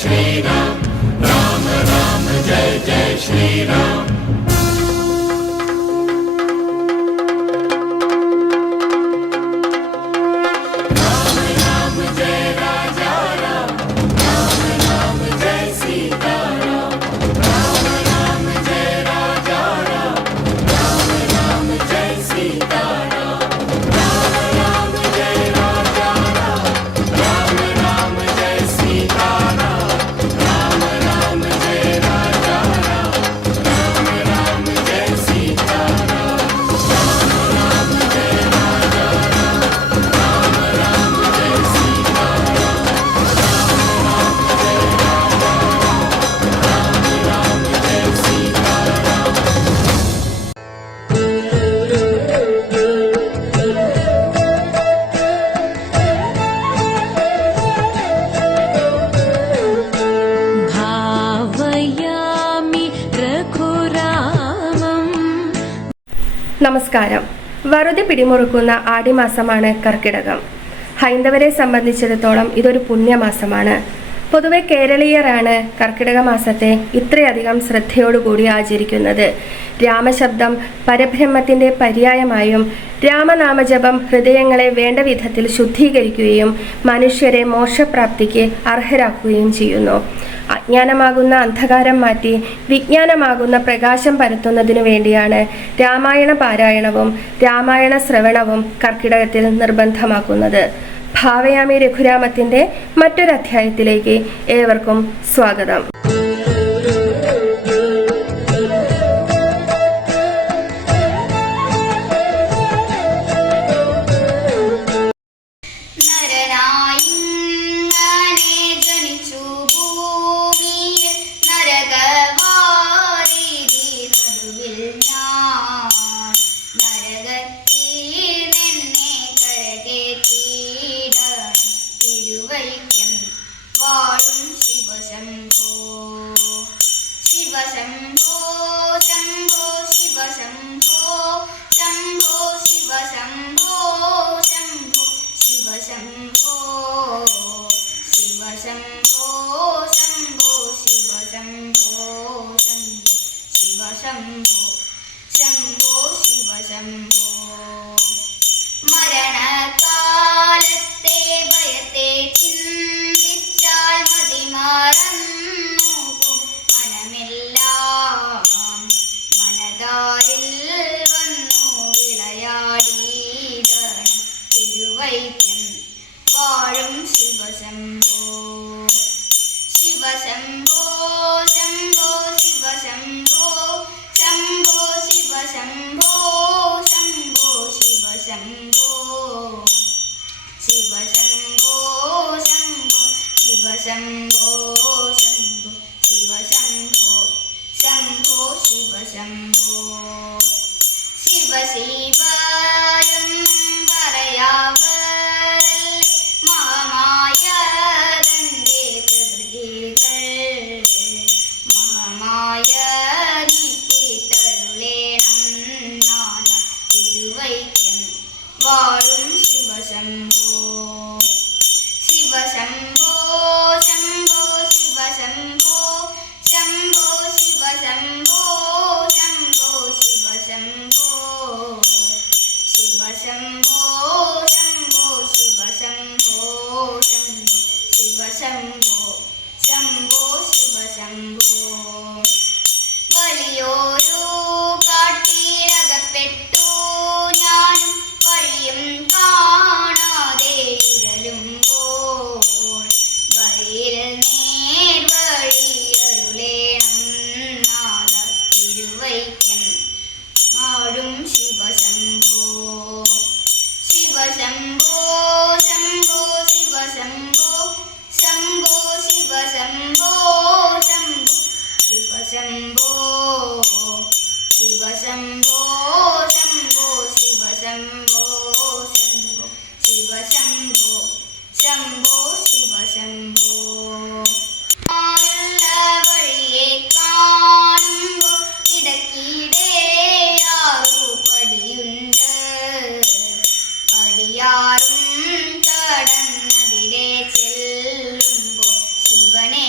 Shri Ram, Ram Ram Jai Jai Shri Ram. നമസ്കാരം. വറുതി പിടിമുറുക്കുന്ന ആടിമാസമാണ് കർക്കിടകം. ഹൈന്ദവരെ സംബന്ധിച്ചിടത്തോളം ഇതൊരു പുണ്യമാസമാണ്. പൊതുവെ കേരളീയരാണ് കർക്കിടക മാസത്തെ ഇത്രയധികം ശ്രദ്ധയോടുകൂടി ആചരിക്കുന്നത്. രാമശബ്ദം പരബ്രഹ്മത്തിൻ്റെ പര്യായമായും രാമനാമജപം ഹൃദയങ്ങളെ വേണ്ട വിധത്തിൽ ശുദ്ധീകരിക്കുകയും മനുഷ്യരെ മോക്ഷപ്രാപ്തിക്ക് അർഹരാക്കുകയും ചെയ്യുന്നു. അജ്ഞാനമാകുന്ന അന്ധകാരം മാറ്റി വിജ്ഞാനമാകുന്ന പ്രകാശം പരത്തുന്നതിനു വേണ്ടിയാണ് രാമായണ പാരായണവും രാമായണ ശ്രവണവും കർക്കിടകത്തിൽ നിർബന്ധമാക്കുന്നത്. ഭാവയാമി രഘുരാമത്തിൻ്റെ മറ്റൊരധ്യായത്തിലേക്ക് ഏവർക്കും സ്വാഗതം. മരണകാലത്തെ ഭയത്തെ ചിന്തിച്ചാൽ മതിമറന്നു മനമെല്ലാം മനതാരിൽ വന്നു വിളയാടിയിടണം തിരുവൈക്കം വാഴും ശിവശംഭോ ശിവശംഭോ ശംഭോ ശിവശംഭോ ശംഭോ ശിവശംഭോ ശംഭോ ശിവശംഭോ ശിവശംഭോ ശംഭോ ശിവശംഭോ ശംഭോ ശിവശംഭോ ശംഭോ ശിവശംഭോ ശിവ ശിവയം പറയാവരല്ലേ മഹാമായതന്റെ പ്രകൃതികൾ മഹാമായ നീട്ടിട്ടരുളേണം നാന തിരുവൈക്കം വാഴും ശിവശംഭോ ശിവശംഭോ ശംഭോ ശിവശംഭോ ശംഭോ ശിവശംഭോ ശംഭോ ശിവശംഭോ ശിവശംഭോ ശംഭോ ശിവശംഭോ ശംഭോ ശിവശംഭോ ശംഭോ ശിവശംഭോ വലിയോരു കാട്ടിലകപ്പെട്ടു ഞാനും വഴിയും കാണാതെ ഉഴലുമ്പോൾ വഴിയിൽ നേർവഴിയരുളേണം നാദ തിരുവൈക്കം മാടും ശിവശംഭോ ശിവശംഭോ ശംഭോ ശിവശംഭോ ശംഭോ ശിവശംഭോ ശംഭോ ശിവശംഭോ ശിവശംഭോ ശംഭോ ശിവശംഭോ ശംഭോ ശിവശംഭോ ശംഭോ ശിവശംഭോ വഴിയെ കാണുമ്പോൾ ഇടയ്ക്കിടെ ആറു പടിയുണ്ട് പടിയാറും കടന്നവിടെ ചെല്ലുമ്പോൾ ശിവനെ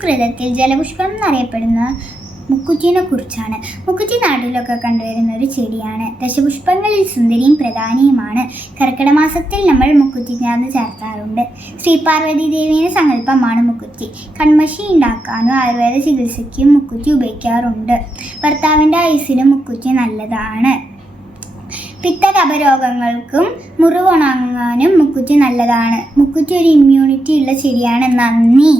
സംസ്കൃതത്തിൽ ജലപുഷ്പം എന്നറിയപ്പെടുന്ന മുക്കുറ്റിനെ കുറിച്ചാണ്. മുക്കുറ്റി നാട്ടിലൊക്കെ കണ്ടുവരുന്ന ഒരു ചെടിയാണ്. ദശപുഷ്പങ്ങളിൽ സുന്ദരിയും പ്രധാനിയുമാണ്. കർക്കിടക മാസത്തിൽ നമ്മൾ മുക്കുറ്റിക്കാത് ചേർത്താറുണ്ട്. ശ്രീ പാർവതി ദേവിയുടെ സങ്കല്പമാണ് മുക്കുറ്റി. കൺമഷി ഉണ്ടാക്കാനും ആയുർവേദ ചികിത്സയ്ക്കും മുക്കുറ്റി ഉപയോഗിക്കാറുണ്ട്. ഭർത്താവിൻ്റെ ആയുസ്സിനും മുക്കുറ്റി നല്ലതാണ്. പിത്തകപരോഗങ്ങൾക്കും മുറിവുണങ്ങാനും മുക്കുറ്റി നല്ലതാണ്. മുക്കുറ്റി ഒരു ഇമ്മ്യൂണിറ്റി ഉള്ള ചെടിയാണ്. നന്ദി.